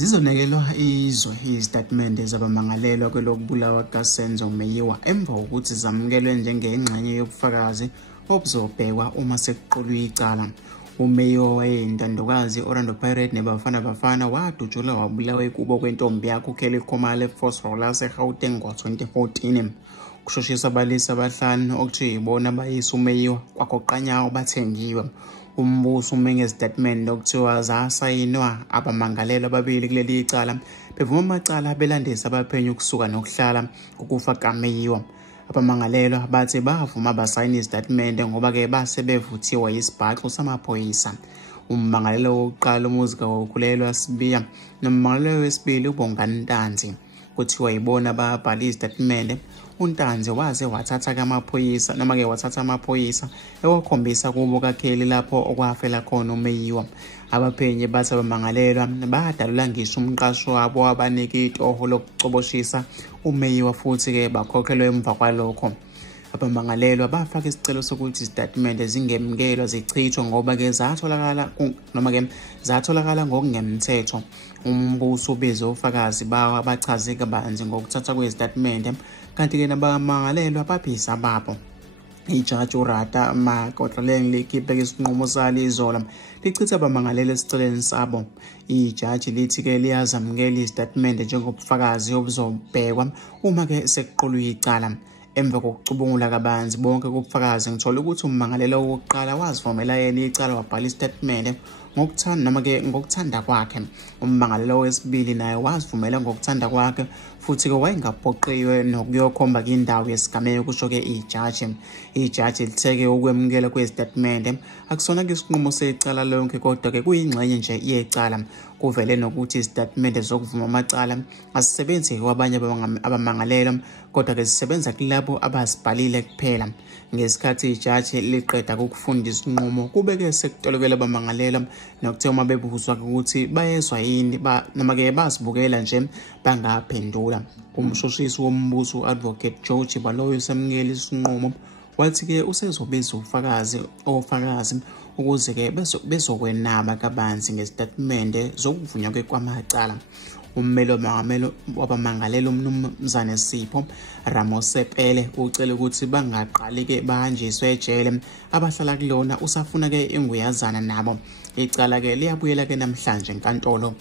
Zizonekelwa izwe izitatimende zabamangalelwa kwelokubulawa kaSenzo Meyiwa emva kokuthi zamukelwe njengengxenye yobufakazi obuzobhekwa uma sekuqulwe icala. uMeyiwa wayeyintandokazi Orlando Pirates neBafana Bafana wadutshulwa wabulawa ekubo kwentombi yakhe uKelly Khumalo eFosrolas eGauteng ngo-2014. Kushoshisa abalisi abahlanu okuthiwa yibona abayise uMeyiwa kwagoqanyawo bathengiwe. Umbuso umenge izitatimende okuthiwa zasayinwa abamangalelwa ababili kuleli icala bevuma amacala belandisa abaphenyi ukusuka nokuhlala ukufa kaMeyiwa. Abamangalelwa bathi bavuma basayina izitatimende ngoba-ke base bevuthiwe yisibhaxu samaphoyisa. Ummangalelwa wokuqala umuzika wokhulelwa Sibiya nommangalelwa wesibili uBongani Ntanzi kuthiwa yibona ababhala izitatimende. uNtanzi waze wathatha amaphoyisa ewakhombisa kubo kaKelly lapho okwafela khona uMeyiwa. Abaphenyi bathi abamangalelwa badalula ngisho umqashi wabo wabanika itoho lokucoboshisa uMeyiwa futhi-ke bakhokhelwa emva kwalokho. Abamangalelwa bafaka isicelo sokuthi izitatimende zingemukelwa zichithwe ngoba-ke zatholakala ngokungemthetho. Umbuso ubize ufakazi bawo abachaze kabanzi ngokuthatha kwezitatimende kanti-ke nabamangalelwa baphisa babo. Ijaji uRata Makotlaleng likhiphe isinqumo salo izolo lichitha abamangalelwa esiceleni sabo. Ijaji lithi-ke liyazamukela izitatimende njengobufakazi obuzobhekwa uma-ke sekuqulwe icala. Emva kokucubungula kabanzi bonke kubufakazi ngithola ukuthi ummangalelwa wokuqala wazivumela yena icala wabhala isitatimende ngokuthanda kwakhe. Ummangalelwa wesibili naye wazivumela ngokuthanda kwakhe futhi-ke wayengaphoqiwe nokuyokhomba indawo yesigameko kusho-ke ijaji. Ijaji lithe-ke ukwemukela kwezitatimende akusona-ke isinqumo secala lonke kodwa-ke kuyingxenye nje yecala. Kuvele nokuthi izitatimende zokuvuma amacala azisebenzi kwabanye abamangalelwa kodwa-ke zisebenza kulabo abazibhalile kuphela. Ngesikhathi ijaji liqeda ukufunda isinqumo kube-ke sekutolokela abamangalelwa nokuthi uma bebuzwa ukuthi bayezwa yini noma-ke bazibukela nje bangaphendula. Umshoshisi wombuso u-Advocate George Baloyi usemukela isinqumo wathi-ke usezobiza ofakazi ukuze-ke bezokwenaba kabanzi ngezitatimende zokuvunywa kwamacala. Ummeli wabamangalelwa uMnumzane Sipho Ramosepele ucele ukuthi bangaqali-ke bahanjiswe ejele abahlala kulona usafuna-ke inguyazana nabo. Icala-ke liyabuyela-ke namhlanje enkantolo.